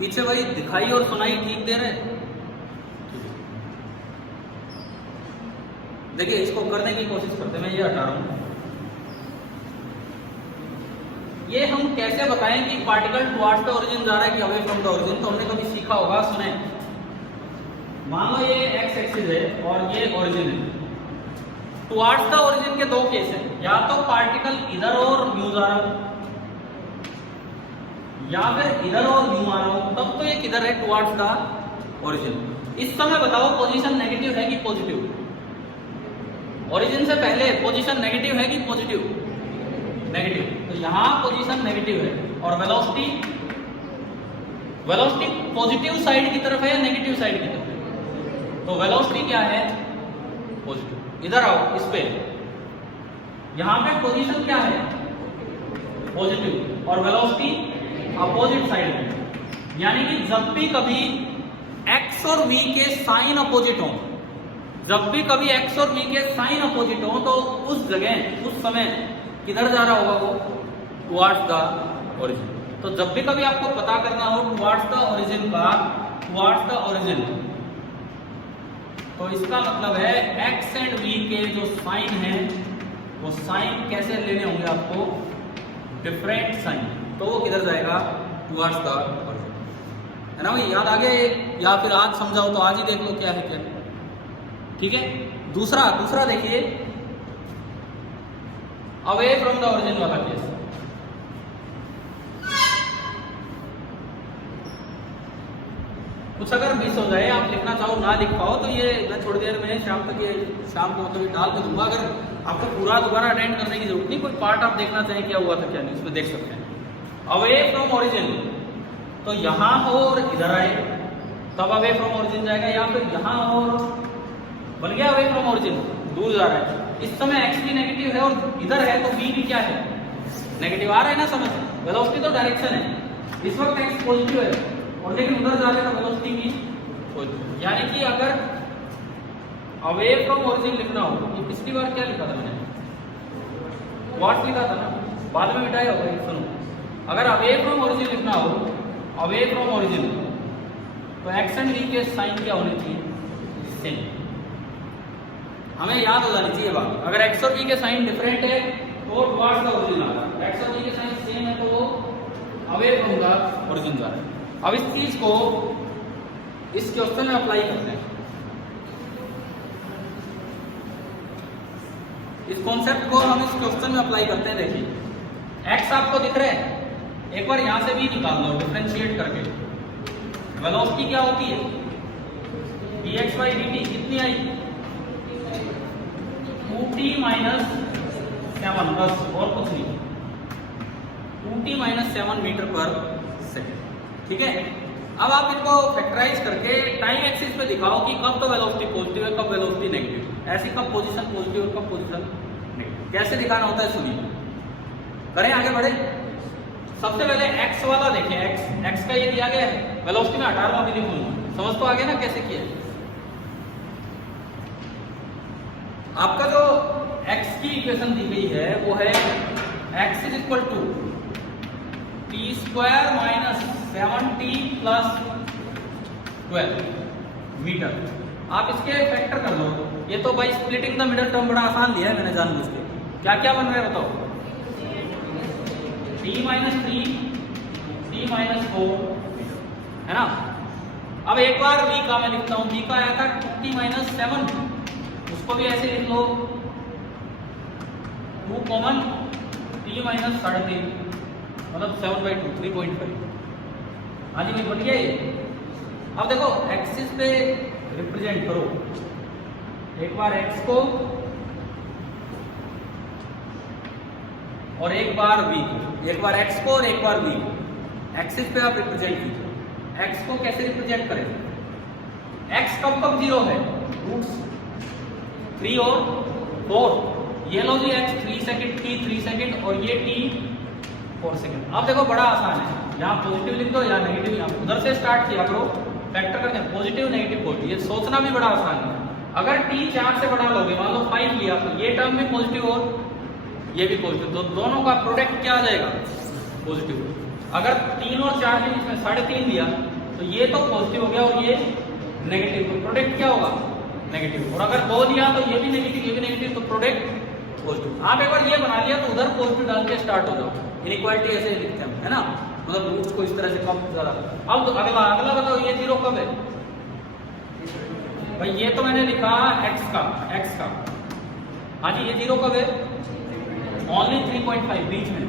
पीछे भाई दिखाई और सुनाई ठीक दे रहे। देखिए इसको करने की कोशिश करते हैं, मैं ये हटा रहा हूं। ये हम कैसे बताएं कि पार्टिकल टुवर्ड्स द ओरिजिन जा रहा है कि अवे फ्रॉम द ओरिजिन? तो हमने कभी सीखा होगा, सुने। मान लो ये एक्स एक्सिस है और ये ओरिजिन है। टुवर्ड्स द ओरिजिन के 2 केस हैं, या तो पार्टिकल इधर और यूं जा रहा हो या फिर इधर और यूं आ रहा हो, तब तो ये किधर है? Towards the origin. इस समय बताओ पोजीशन नेगेटिव है कि पॉजिटिव? ओरिजिन से पहले पोजीशन नेगेटिव है कि पॉजिटिव? नेगेटिव। तो यहाँ पोजीशन नेगेटिव है और वेलोसिटी, वेलोसिटी पॉजिटिव साइड की तरफ है या नेगेटिव साइड की तरफ है? तो वेलोसिटी क्या है? पॉजिटिव। इधर आओ इस पे, यहाँ पे पोजीशन क्या है? पॉजिटिव और वेलोसिटी अपोजिट साइड में। यानी कि जब भी कभी x और v के साइन अपोजिट हो, जब भी कभी x और v के साइन अपोजिट हो, तो उस जगह उस समय किधर जा रहा होगा? वो टुवर्ड्स द ओरिजिन। तो जब भी कभी आपको पता करना हो टुवर्ड्स द ओरिजिन का, टुवर्ड्स द ओरिजिन, तो इसका मतलब है x एंड v के जो साइन है वो साइन कैसे लेने होंगे आपको? Different sign. तो वो किधर जाएगा? टुवर्ड्स द ओरिजिन, है ना भाई? याद आ गया? या फिर आज समझाओ तो आज ही देख लो क्या है क्या, ठीक है। दूसरा देखिए, अवे फ्रॉम द ओरिजिन वाला केस। कुछ अगर मिस हो जाए, आप लिखना चाहो ना लिख पाओ, तो ये मैं थोड़ी देर में शाम तक ये शाम को मतलब डाल के दूंगा। अगर आपको पूरा दोबारा अटेंड करने की जरूरत नहीं, कोई पार्ट आप देखना चाहें क्या हुआ था क्या नहीं, उसमें देख सकते हैं। अवे फ्रॉम ओरिजिन, तो यहाँ हो और इधर आए तब अवे फ्रॉम ओरिजिन जाएगा, या फिर यहाँ हो और बन गया अवे फ्रॉम ओरिजिन, दूर जा रहा है। इस समय एक्स भी नेगेटिव है और इधर है तो बी भी क्या है, नेगेटिव। आ रहा है ना समझ, वेलोसिटी तो डायरेक्शन है। इस वक्त एक्स पॉजिटिव है और लेकिन उधर जा रहा है तो वेलोसिटी भी पॉजिटिव। यानी कि अगर अवे फ्रॉम ओरिजिन लिखना हो, ये पिछली बार क्या लिखा था मैंने, व्हाट लिखा था ना, बाद में मिटाया होगा। सुनो, अगर अवे फ्रॉम ओरिजिन लिखना हो, अवे फ्रॉम ओरिजिन, तो एक्स एंड वी के साइन क्या होने चाहिए, सेम। हमें याद हो जानी चाहिए बात। अगर एक्स और वी के साइन डिफरेंट है तो टुवर्ड्स द ओरिजिन आ रहा है, एक्स और वी के साइन सेम है तो वो अवे फ्रॉम द ओरिजिन जा रहा है। अब इस चीज को इस क्वेश्चन में अप्लाई करते हैं, इस कॉन्सेप्ट को हम इस क्वेश्चन में अप्लाई करते हैं। देखिए एक्स आपको दिख रहा है, एक बार यहां से भी निकाल दो डिफरेंशिएट करके। वेलोसिटी क्या होती है, dx by dt कितनी आई, 2t माइनस 7, बस और कुछ नहीं, 2t माइनस 7 मीटर पर सेकेंड। ठीक है, अब आप इनको फैक्टराइज करके टाइम एक्सिस पे दिखाओ कि कब तो वेलोसिटी पॉजिटिव है, कब वेलोसिटी नेगेटिव, ऐसी कब पोजीशन पॉजिटिव और कब पोजीशन नेगेटिव। कैसे दिखाना होता है सुनिए, करें आगे बढ़े। सबसे पहले एक्स वाला देखें, एक्स का ये दिया गया है, वेलोसिटी में 18वां भी लिखूंगा, समझ तो आ गया ना कैसे किया। आपका जो एक्स की इक्वेशन दी गई है वो है X is equal to T square minus 7t plus 12 metre. आप इसके फैक्टर कर लो, ये तो भाई स्प्लिटिंग द मिडल टर्म बड़ा आसान लिया है मैंने जानबूझ के। क्या क्या बन रहा है बताओ, t माइनस 3, t माइनस 4 है ना। अब एक बार v का मैं लिखता हूँ, v का आया था 2t माइनस 7, उसको भी ऐसे लिख लो, 2 कॉमन, t माइनस 3.5 मतलब 7/2 3.5। हाँ जी भाई बन गया ये। अब देखो एक्सिस पे रिप्रेजेंट करो, एक बार एक्स को और एक बार v को, एक बार एक्स को और एक बार v को। एक्सिस पे आप रिप्रेजेंट कीजिए। एक्स को कैसे रिप्रेजेंट करें, एक्स कब कब 0 है, रूट्स 3 और 4। ये लो जी एक्स 3 सेकंड, t 3 सेकंड और ये t 4 सेकंड। अब देखो बड़ा आसान है, यहाँ पॉजिटिव लिख दो या नेगेटिव, यहाँ उधर से स्टार्ट किया करो, फैक्टर करते हैं पॉजिटिव नेगेटिव पॉजिटिव, ये सोचना भी बड़ा आसान है। अगर t 4 से बड़ा लोगे, मान लो 5 लिया, तो ये टर्म भी पॉजिटिव और ये भी पॉजिटिव, तो दोनों का प्रोडक्ट क्या आ जाएगा, पॉजिटिव। अगर 3 और 4 के बीच में 3.5 लिया तो ये तो पॉजिटिव हो गया और ये नेगेटिव, तो प्रोडक्ट क्या होगा, नेगेटिव। और अगर 2 लिया तो ये भी नेगेटिव ये भी नेगेटिव, तो प्रोडक्ट पॉजिटिव। आप एक बार ये बना लिया तो उधर पॉजिटिव डाल के स्टार्ट हो जाओ। इनइक्वालिटी ऐसे लिखते हैं है ना, मतलब रूट्स को इस तरह से कम ज्यादा। अब तो अगला बताओ ये 0 कब है भाई, ये तो मैंने लिखा x का, हाँ जी ये 0 कब है, ओनली 3.5 बीच में,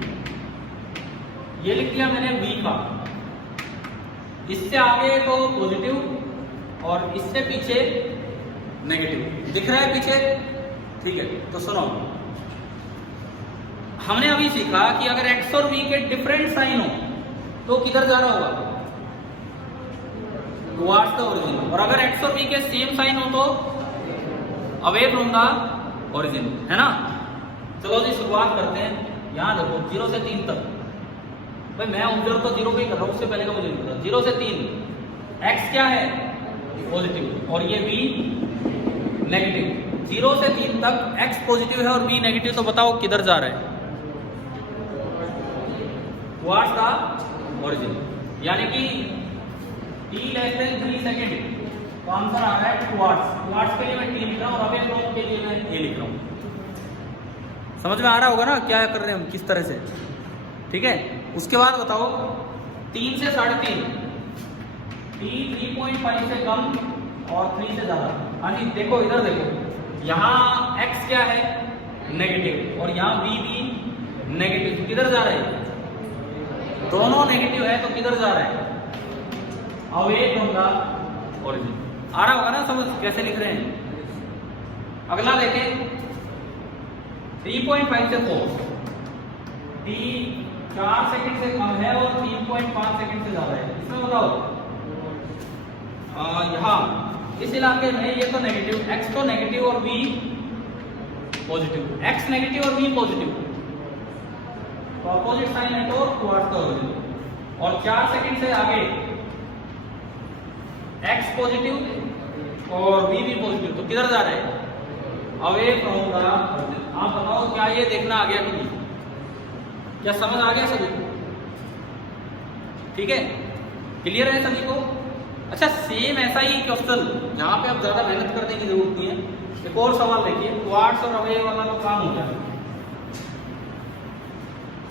ये लिख दिया मैंने v का। इससे आगे तो पॉजिटिव और इससे पीछे नेगेटिव दिख रहा है पीछे, ठीक है। तो सुनो, हमने अभी सीखा कि अगर x और v के डिफरेंट साइन हो तो किधर जा रहा होगा, टुवर्ड्स द ओरिजिन। और अगर x और v के सेम साइन हो तो अवे फ्रॉम द ओरिजिन, है ना। चलो जी शुरुआत करते हैं। यहाँ देखो 0 से 3 तक, भाई मैं ऑब्जर्व तो 0 पे ही कर रहा हूँ, उससे पहले का मुझे नहीं पता। 0 से 3 x क्या है, पॉजिटिव और ये v नेगेटिव। 0 से 3 तक x पॉजिटिव है और v नेगेटिव, तो बताओ किधर जा रहा है, टुवर्ड्स द ओरिजिन। यानी कि t लेस देन 3 सेकेंड, तो आंसर आ रहा है टुवर्ड्स के लिए मैं t लिख रहा हूँ और अवे फ्रॉम के लिए मैं a लिख रहा हूँ। समझ में आ रहा होगा ना क्या कर रहे हैं हम, किस तरह से, ठीक है। उसके बाद बताओ 3 से 3.5, t 3.5 से कम और 3 से ज्यादा। हाँ जी देखो इधर देखो, यहाँ x क्या है नेगेटिव, और यहाँ बी भी नेगेटिव। किधर जा रहे हैं? दोनों नेगेटिव है तो किधर जा रहा है? Away from the origin. आ रहा होगा ना समझ कैसे लिख रहे हैं? अगला देखें 3.5 से 4, टी 4 सेकंड से कम है और 3.5 सेकंड से ज्यादा है। इसमें बताओ यहाँ इस इलाके में ये तो नेगेटिव, x तो नेगेटिव और v पॉजिटिव, x नेगेटिव और v पॉजिटिव, तो अपोजिट साइन है तो टुवर्ड्स द ओरिजिन। और 4 सेकंड से आगे x पॉजिटिव और v भी पॉजिटिव, तो किधर जा रहा है? Away from the origin. आप बताओ क्या ये देखना आ गया कि नहीं? क्या समझ आ गया सभी? ठीक है, क्लियर है सभी को? अच्छा, सेम ऐसा ही क्वेश्चन जहां पे आप ज्यादा मेहनत करने की जरूरत नहीं है। एक और सवाल देखिए, टुवर्ड्स और अवे वाला तो काम हो जाएगा।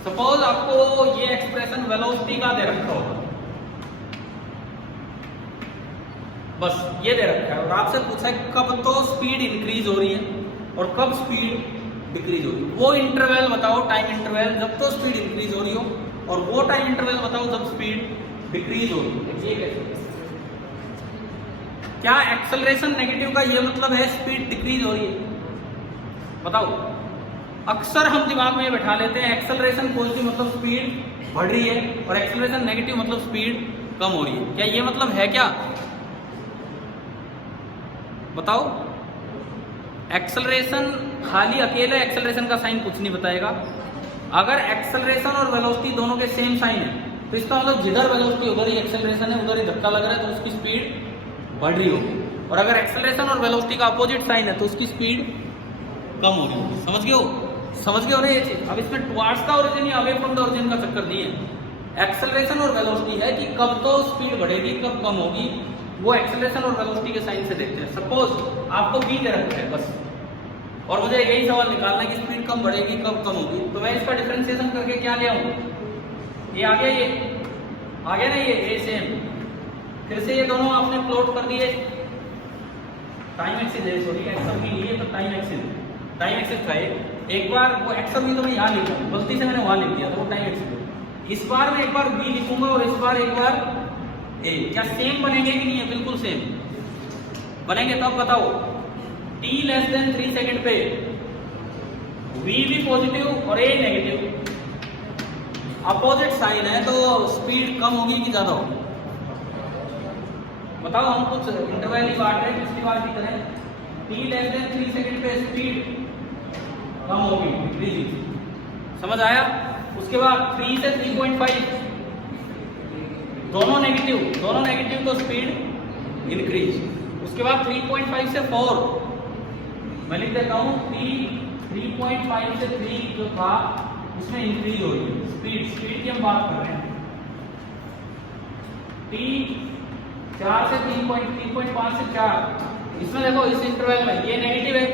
सपोज आपको ये एक्सप्रेशन वेलोसिटी का दे रखा होगा, बस ये दे रखा है, और आपसे पूछा है कब तो स्पीड इंक्रीज हो रही है और कब स्पीड डिक्रीज हो रही है। वो इंटरवल बताओ, टाइम इंटरवल जब तो स्पीड इंक्रीज हो रही हो, और वो टाइम इंटरवल बताओ जब स्पीड डिक्रीज हो रही है। ये कैसे? क्या एक्सेलरेशन नेगेटिव का ये मतलब है स्पीड डिक्रीज हो रही है? बताओ। अक्सर हम दिमाग में बैठा लेते हैं एक्सेलरेशन पॉजिटिव मतलब स्पीड बढ़ रही है और एक्सेलरेशन नेगेटिव मतलब स्पीड कम हो रही है। क्या ये मतलब है क्या? बताओ। एक्सेलरेशन खाली अकेले एक्सेलरेशन का साइन कुछ नहीं बताएगा। अगर एक्सेलरेशन और वेलोसिटी दोनों के सेम साइन है तो इसका मतलब जिधर वेलोसिटी उधर ही एक्सेलरेशन है, उधर ही धक्का लग रहा है तो उसकी स्पीड बढ़ रही होगी। और अगर एक्सेलरेशन और वेलोसिटी का अपोजिट साइन है तो उसकी स्पीड कम हो रही होगी। समझ गए हो? समझ गए हो ना ये चीज? अब इसमें टुवर्ड्स का ओरिजिन या अवे फ्रॉम द ओरिजिन का चक्कर नहीं है। एक्सेलरेशन और वेलोसिटी है कि कब तो स्पीड बढ़ेगी कब कम होगी, वो एक्सेलरेशन और वेलोसिटी के साइन से देखते हैं। सपोज आपको बी दे रखा है बस, और मुझे यही सवाल निकालना है कि स्पीड कब बढ़ेगी कब कम होगी, तो मैं इसका डिफरेंशिएशन करके क्या ले आऊं? ये आ गया, ये आ गया ना, ये ए सेम। फिर से ये दोनों आपने प्लॉट कर दिए। टाइम एक्सिस है, सॉरी एक्सल भी लिए तो टाइम एक्सिस का एक बार वो एक्सल भी तो मैं यहाँ लिख रहा हूँ, गलती से मैंने वहां लिख दिया तो वो टाइम एक्सिस। इस बार मैं एक बार बी लिखूंगा और इस बार एक बार ए। क्या सेम बनेंगे कि नहीं है? बिल्कुल सेम बनेंगे। तब बताओ t लेस देन 3 सेकंड पे v भी पॉजिटिव और a नेगेटिव, अपोजिट साइन है तो स्पीड कम होगी कि ज्यादा होगी? बताओ। हम कुछ इंटरवल ही बांट रहे हैं, पिछली बार की तरह। t लेस देन 3 सेकंड पे स्पीड कम होगी, डिक्रीज। समझ आया? उसके बाद 3 से 3.5 दोनों नेगेटिव तो स्पीड इंक्रीज। उसके बाद 3.5 से 4 मैं लिख देता हूँ, 3.5 से 3 जो था उसमें इंक्रीज हो रही है स्पीड की हम बात कर रहे हैं। t 4 से 3.5 से 4, इसमें देखो इस इंटरवल में ये नेगेटिव है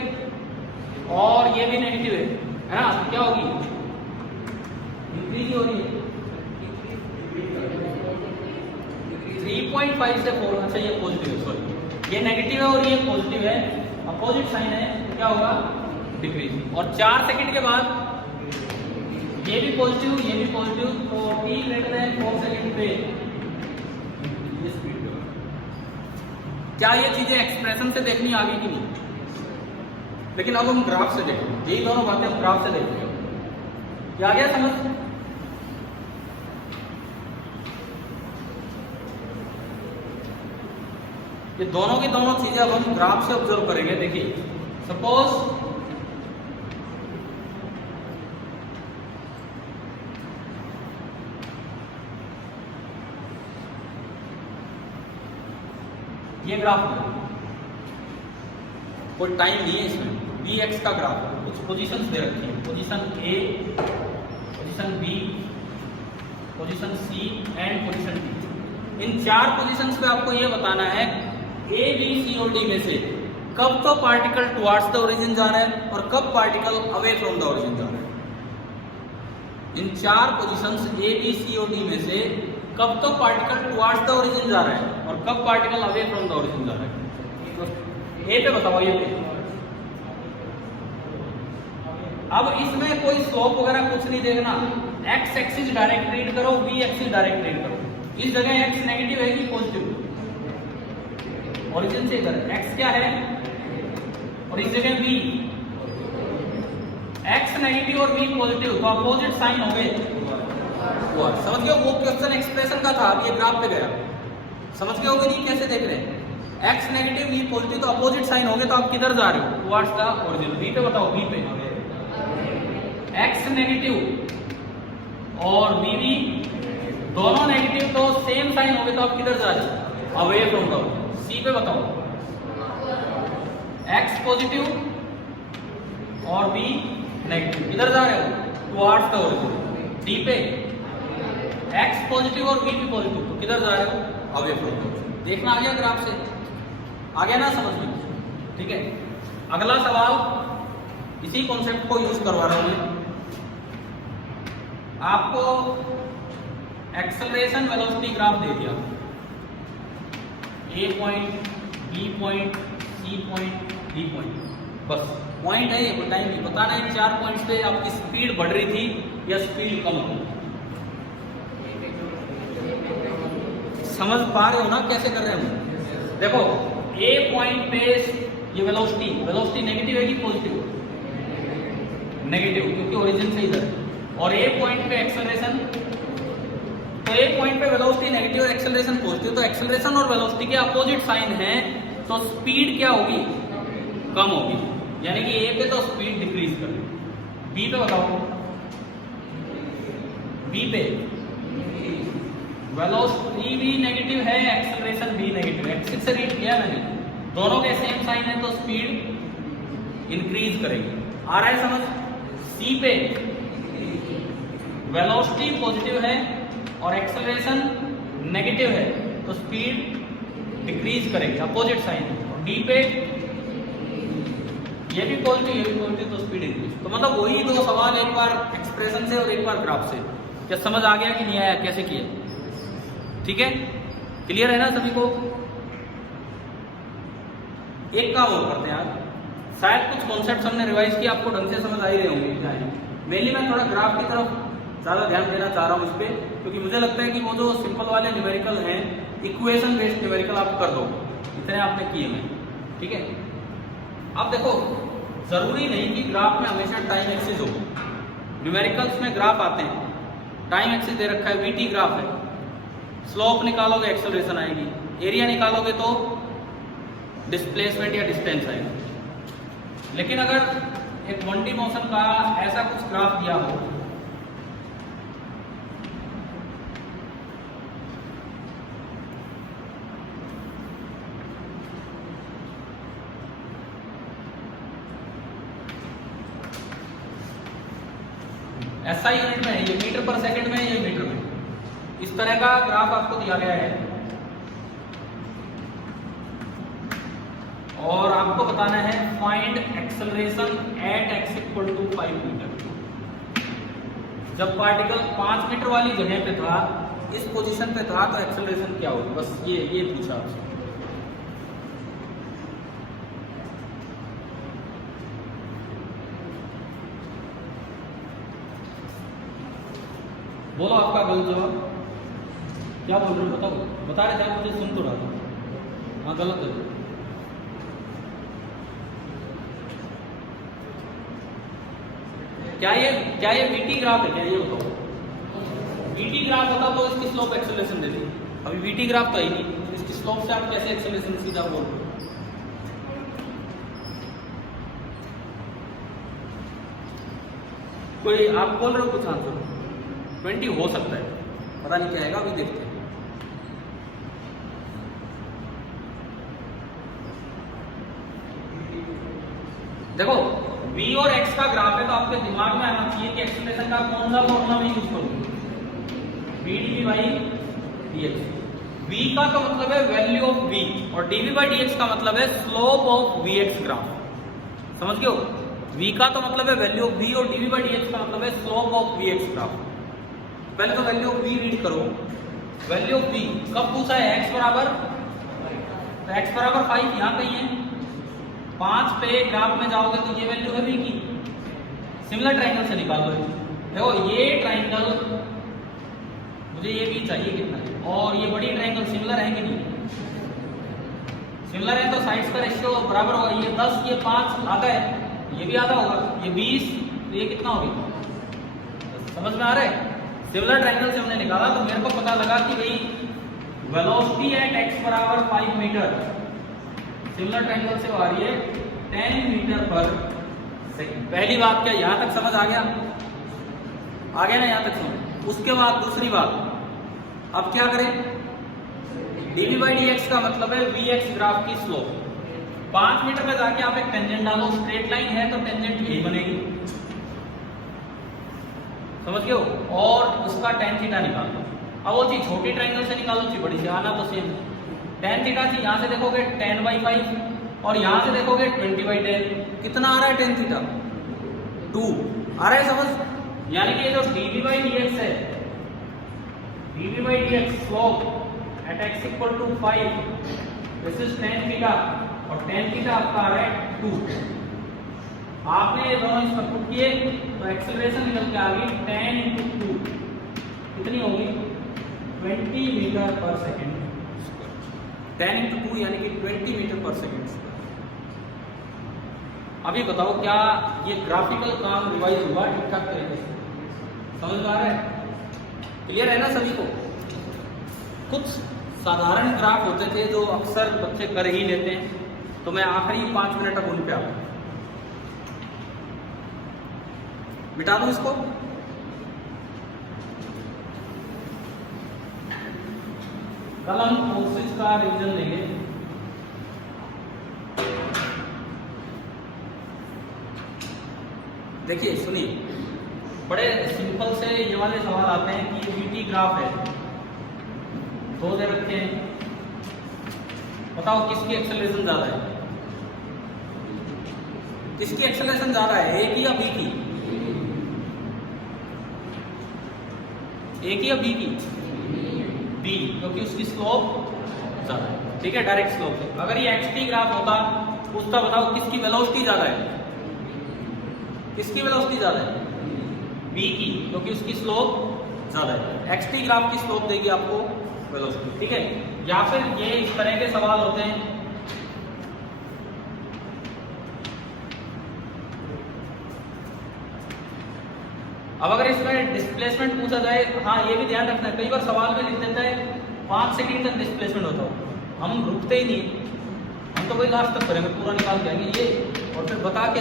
और ये भी नेगेटिव है ना, तो क्या होगी? इंक्रीज हो रही है। 3.5 से 4, अच्छा ये पॉजिटिव है, सॉरी ये नेगेटिव है और ये पॉजिटिव है, अपोजिट साइन है, तो क्या होगा? डिक्रीज। और 4 सेकंड के बाद ये भी पॉजिटिव ये भी पॉजिटिव, तो t ग्रेटर देन 4 सेकंड पे ये स्पीड। क्या ये चीजें एक्सप्रेशन से देखनी आ गई कि नहीं? लेकिन अब हम ग्राफ से देखेंगे, यही दोनों बातें हम ग्राफ से देखेंगे। क्या आ गया समझ? ये दोनों की दोनों चीजें अब हम ग्राफ से ऑब्जर्व करेंगे। देखिए सपोज ये ग्राफ है, कोई टाइम नहीं है इसमें, bx का ग्राफ है, कुछ पोजीशंस दे रखी है, position A, position B, position C and position D। In 4 positions पे आपको ये बताना है A, B, C और D में से कब तो पार्टिकल टुवर्ड्स द ओरिजिन जा रहा है और कब particle away from the origin जा रहा है। इन 4 पोजीशंस A, B, C और D में से कब तो पार्टिकल टुवर्ड्स द ओरिजिन जा रहा है और कब particle away from the origin जा रहा है। तो ए पे बताओ, ये पे अब इसमें कोई स्लोप वगैरह कुछ नहीं देखना, एक्स एक्सिस डायरेक्ट रीड करो, y एक्सिस डायरेक्ट रीड करो। इस जगह x नेगेटिव है कि पॉजिटिव, ओरिजिन से इधर x क्या है और इस जगह v, x नेगेटिव और v पॉजिटिव, तो अपोजिट साइन हो गए। समझ गए? वो क्वेश्चन एक्सप्रेशन का था, अब ये ग्राफ पे गया। समझ गए हो कि नहीं कैसे देख रहे हैं? x नेगेटिव v पॉजिटिव, तो अपोजिट साइन हो गए, तो आप किधर जा रहे हो? Towards the origin. v पे बताओ, v पे x नेगेटिव और v दोनों नेगेटिव, तो सेम साइन हो गए, तो आप किधर जा रहे हो? Away from the origin. c पे बताओ, x पॉजिटिव और v नेगेटिव, किधर जा रहे हो? Towards the origin. d पे x पॉजिटिव और v भी पॉजिटिव, तो किधर जा रहे हो? Away from the origin. देखना आ गया ग्राफ से? आ गया ना समझ में? ठीक है, अगला सवाल इसी कॉन्सेप्ट को यूज करवा रहा हूं मैं। आपको एक्सेलरेशन वेलोसिटी ग्राफ दे दिया, A point, B point, C point, D point, बस पॉइंट है ये, बताएंगे बताना है 4 पॉइंट्स पे आपकी स्पीड बढ़ रही थी या स्पीड कम हो। समझ पा रहे हो ना कैसे कर रहे हैं? देखो ए पॉइंट पे ये वेलोसिटी नेगेटिव है कि पॉजिटिव? नेगेटिव, क्योंकि ओरिजिन से इधर। और ए पॉइंट पे एक्सेलरेशन, तो ए पॉइंट पे वेलोसिटी नेगेटिव और एक्सेलरेशन पॉजिटिव, तो एक्सेलरेशन और वेलोसिटी के अपोजिट साइन है, तो स्पीड क्या होगी? कम होगी, यानी कि ए पे तो स्पीड डिक्रीज कर। बी पे बताओ, बी पे वेलोसिटी भी नेगेटिव है, एक्सेलरेशन भी नेगेटिव है, एक्सिस से रीड किया मैंने, दोनों के सेम साइन है, तो स्पीड इंक्रीज करेगी। आ रहा है समझ? सी पे वेलोसिटी पॉजिटिव है और एक्सेलरेशन नेगेटिव है, तो स्पीड डिक्रीज करेगी, अपोजिट साइन है। और डी पे ये भी पॉजिटिव, ये भी पॉजिटिव, तो स्पीड इंक्रीज। तो मतलब वही दो सवाल, एक बार एक्सप्रेशन से और एक बार ग्राफ से। क्या समझ आ गया कि नहीं आया, कैसे किया? ठीक है, क्लियर है ना सभी को? एक काम और करते हैं यार, शायद कुछ कॉन्सेप्ट्स हमने रिवाइज किया, आपको ढंग से समझ आ ही रहे होंगे क्या है। मेनली मैं थोड़ा ग्राफ की तरफ ज़्यादा ध्यान देना चाह रहा हूँ इस पे, क्योंकि मुझे लगता है कि वो जो सिंपल वाले न्यूमेरिकल हैं, इक्वेशन बेस्ड न्यूमेरिकल आप कर दो, इतने आपने किए हैं। ठीक है, अब देखो जरूरी नहीं कि ग्राफ में हमेशा टाइम एक्सिस हो। न्यूमेरिकल्स में ग्राफ आते हैं, टाइम एक्सिस दे रखा है, वीटी ग्राफ है, स्लोप निकालोगे एक्सेलरेशन आएगी, एरिया निकालोगे तो डिस्प्लेसमेंट या डिस्टेंस आएगा। लेकिन अगर एक 1D मोशन का ऐसा कुछ ग्राफ दिया हो, SI यूनिट में है, ये मीटर पर सेकंड में है, ये मीटर में, इस तरह का ग्राफ आपको दिया गया है और आपको बताना है find acceleration at x equal to 5 metre. जब पार्टिकल 5 मीटर वाली जगह पे था, इस पोजीशन पे था, तो एक्सेलरेशन क्या होगी, बस ये पूछा आपसे। बोलो आपका गलत जवाब क्या बोल रहे हो, बताओ। बता रहे थे, मुझे सुन तो रहा था। हाँ गलत है। क्या ये वीटी ग्राफ है क्या, ये बताओ। वीटी ग्राफ होता तो इसकी स्लोप एक्सेलरेशन देती, अभी वीटी ग्राफ तो ही नहीं, इसकी स्लोप से आप कैसे एक्सेलरेशन सीधा बोल रहे हो? कोई आप बोल रहे हो कुछ आंसर? 20 हो सकता है, पता नहीं क्या आएगा, अभी देखते हैं। देखो v और x का ग्राफ है, तो आपके दिमाग में आना चाहिए कि एक्सेलरेशन का कौन सा फॉर्मूला मैं यूज करूंगा, v dv by dx। v का तो मतलब है वैल्यू ऑफ v और dv by dx का मतलब है स्लोप ऑफ vx ग्राफ। समझ गए हो? v का तो मतलब है वैल्यू ऑफ v और dv by dx का मतलब है स्लोप ऑफ vx ग्राफ। पहले तो वैल्यू ऑफ v रीड करो। वैल्यू ऑफ v कब पूछा है? x बराबर, तो x बराबर 5 यहाँ कहीं है। 5 पे ग्राफ में जाओगे तो ये वैल्यू है v की, सिमिलर ट्राइंगल से निकाल लो। देखो ये ट्राइंगल मुझे ये भी चाहिए कितना है, और ये बड़ी ट्राइंगल सिमिलर है कि नहीं? सिमिलर है तो साइड्स का रेशियो बराबर होगा। ये 10 ये 5 आधा है, ये भी आधा होगा, ये 20 तो ये कितना हो गया? समझ में आ रहा है? सिमिलर ट्राइंगल से हमने निकाला तो मेरे को पता लगा कि भाई वेलोसिटी एट x बराबर 5 मीटर सिमिलर ट्राइंगल से आ रही है 10 मीटर पर सेकंड। पहली बात क्या यहां तक समझ आ गया? आ गया ना यहां तक समझ? उसके बाद दूसरी बात, अब क्या करें? dv by dx का मतलब है vx ग्राफ की स्लोप। 5 मीटर पे जाके आप एक टेंजेंट डालो, स्ट्रेट लाइन है तो टेंजेंट यही बनेगी, समझ गए हो? और उसका tan थीटा निकालो। अब वो चीज छोटी ट्राइंगल से निकालो, चीज बड़ी से, आना तो सेम। tan थीटा थी, यहां से देखोगे 10 by 5 और यहां से देखोगे 20 by 10। कितना आ रहा है tan थीटा? 2 आ रहा है, समझ? यानी कि ये जो dv by dx है, dv by dx slope at x equal to 5 this is tan theta, और tan थीटा आपका आ रहा है 2। आपने ये दोनों इसमें पुट किए तो एक्सेलरेशन निकल के आ गई 10 into 2 कितनी होगी? 20 मीटर पर सेकेंड। 10 into 2 यानी कि 20 मीटर पर सेकेंड। अभी बताओ क्या ये ग्राफिकल काम रिवाइज हुआ ठीक ठाक तरीके से? समझ में आ रहा है? क्लियर है ना सभी को? कुछ साधारण ग्राफ होते थे जो अक्सर बच्चे कर ही लेते हैं, तो मैं आखिरी 5 मिनट तक उन पे आऊँ। मिटा दूं इसको? कल हम फोर्सेज का रिवीजन लेंगे। देखिए सुनिए, बड़े सिंपल से ये वाले सवाल आते हैं कि वीटी ग्राफ है, दो दे रखे हैं, बताओ किसकी एक्सेलरेशन ज्यादा है? किसकी एक्सेलरेशन ज्यादा है, ए की या बी की? ए की या बी की? बी, क्योंकि उसकी स्लोप ज्यादा है। ठीक है, डायरेक्ट स्लोप है। अगर ये एक्सटी ग्राफ होता, पूछता बताओ किसकी वेलोसिटी ज्यादा है? किसकी वेलोसिटी ज्यादा है? बी की, क्योंकि उसकी स्लोप ज्यादा है। एक्सटी ग्राफ की स्लोप देगी आपको वेलोसिटी। ठीक है, या फिर ये इस तरह के सवाल होते हैं, अब अगर इसमें डिस्प्लेसमेंट पूछा जाए, हाँ ये भी ध्यान रखना है, कई बार सवाल में लिख देता है 5 सेकंड तक डिस्प्लेसमेंट होता हो, हम रुकते ही नहीं, हम तो वही लास्ट तक करेंगे, पूरा निकाल के आएंगे ये, और फिर बता के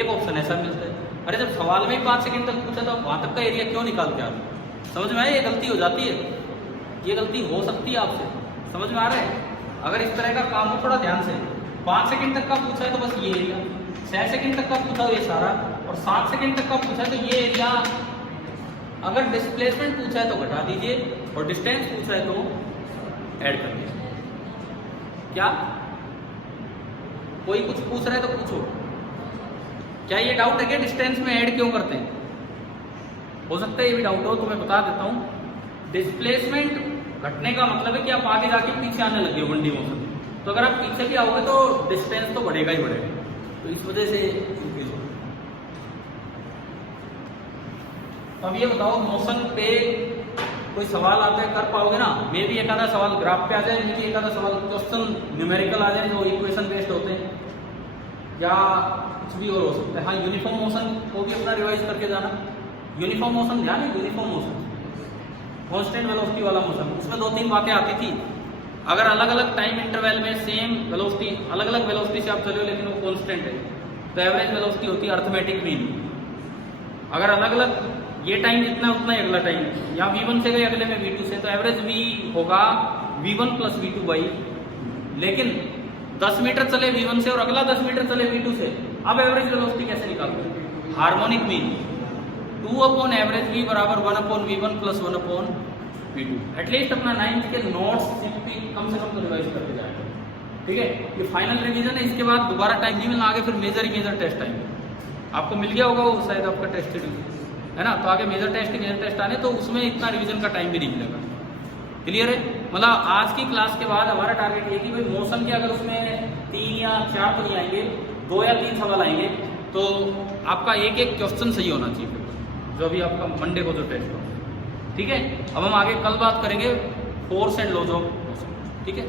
एक ऑप्शन ऐसा मिलता है। अरे जब सवाल में ही 5 सेकंड तक पूछा था, वहां तक का एरिया क्यों निकाल के आते? समझ में आया? ये गलती हो जाती है, ये गलती हो सकती है आपसे। समझ में आ रहा है? अगर इस तरह का काम हो थोड़ा ध्यान से, 5 सेकंड तक का पूछा है तो बस ये एरिया, 6 सेकंड तक का पूछा हो ये सारा, और 7 सेकंड तक का पूछा है तो ये एरिया। अगर डिस्प्लेसमेंट पूछा है तो घटा दीजिए, और डिस्टेंस पूछा है तो ऐड कर दीजिए। क्या कोई कुछ पूछ रहा है तो पूछो, क्या ये डाउट है कि डिस्टेंस में ऐड क्यों करते हैं? हो सकता है ये भी डाउट हो, तो मैं बता देता हूं। डिस्प्लेसमेंट घटने का मतलब है कि आप आगे जाके पीछे आने लगे हो 1D मोशन, तो अगर आप पीछे भी आओगे तो डिस्टेंस तो बढ़ेगा ही बढ़ेगा, तो इस वजह से इंक्रीज होगा। अब ये बताओ मोशन पे कोई सवाल आता है, कर पाओगे ना? मे भी एक आधा सवाल ग्राफ पे आ जाए, मे भी एक आधा सवाल क्वेश्चन न्यूमेरिकल आ जाए जो इक्वेशन बेस्ड होते हैं, या कुछ भी और हो सकता है। हाँ, यूनिफॉर्म मोशन को भी अपना रिवाइज करके जाना। यूनिफॉर्म मोशन ध्यान है, यूनिफॉर्म मोशन कांस्टेंट वेलोसिटी वाला मोशन, उसमें 2-3 बातें आती थी। अगर अलग अलग टाइम इंटरवल में सेम वेलोसिटी, अलग अलग वेलोसिटी से आप चलो लेकिन वो कांस्टेंट है, तो एवरेज वेलोसिटी होती है अर्थमेटिक मीन। अगर अलग अलग ये टाइम जितना उतना ही अगला टाइम, या v1 से गए अगले में v2 से, तो एवरेज v होगा v1 प्लस v2 बाई। लेकिन 10 मीटर चले v1 से और अगला 10 मीटर चले v2 से, अब एवरेज वेलोसिटी कैसे निकालते? Harmonic mean 2 upon average v बराबर 1 upon v1 plus 1 upon v2। At least अपना 9th के नोट्स कम से कम तो रिवाइज करके जाएगा। ठीक है, ये फाइनल रिवीजन है, इसके बाद दोबारा टाइम नहीं मिलना, आगे फिर मेजर ही मेजर टेस्ट आएंगे। आपको मिल गया होगा वो शायद आपका टेस्ट है ना, तो आगे मेजर टेस्ट आने, तो उसमें इतना रिवीजन का टाइम भी नहीं मिलेगा। क्लियर है? मतलब आज की क्लास के बाद हमारा टारगेट ये कि भाई मोशन के अगर उसमें 3 या 4 तो नहीं आएंगे, 2 या 3 सवाल आएंगे। तो आपका एक एक क्वेश्चन सही होना चाहिए पेपर, जो अभी आपका मंडे को जो टेस्ट हो। ठीक है, अब हम आगे कल बात करेंगे force and laws of motion. ठीक है।